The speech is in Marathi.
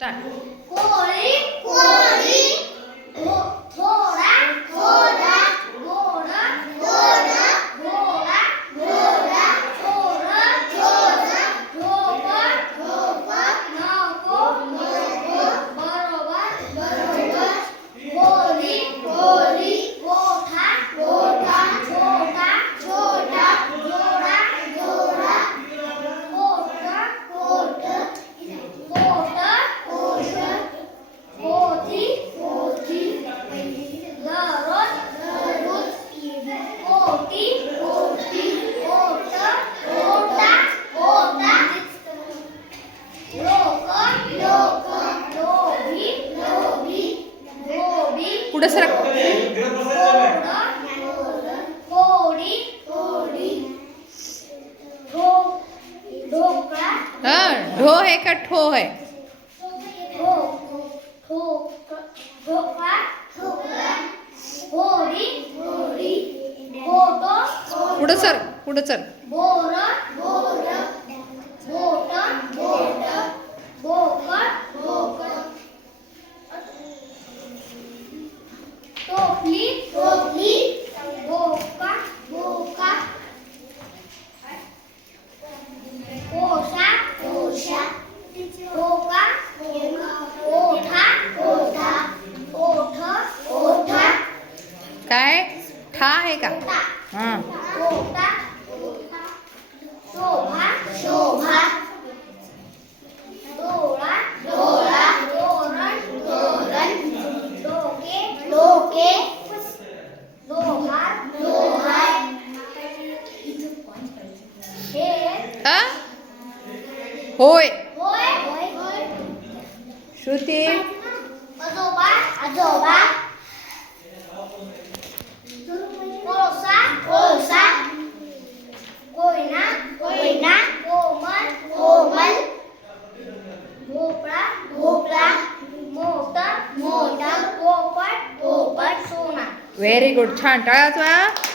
स्टार्ट. कोळी कोळी थोडा थोडा घोडा घोडा घोडा घोडा छोर छोर झोपर झोपर नको नको बरोबर बरोबर कोळी कोळी मोठा मोठा छोटा छोटा जोडा जोडा कोट कोट कोट पोथी पोथी दररोज दररोज पोती पोती ओट ओटा ओटा लोक लोक लोभी लोभी लोभी पुढे सरक. कोडी कोडी ढोकळा हा, ढो है का ठो है? ढोकळा होडी होडी फोटो पुढे सर, पुढे सर. बोर बोर बोट बोट बोकड बोकड टोपली टोपली बोका बोका कोशा कोशा ओका ओठा ओठा ओठ ओठा काय ठा है का? हां. ओठा शोभा शोभा डोळा डोळा तोरण तोरण डोके डोके लोहार लोहार हे हा? होय. होय होय श्रुती. आजोबा आजोबा कोळसा कोळसा कोयना कोयना कोमल कोमल भोपळा भोपळा मोटर मोटर पोपट पोपट सोना. Very good. छान. टाळ्या वाजवा.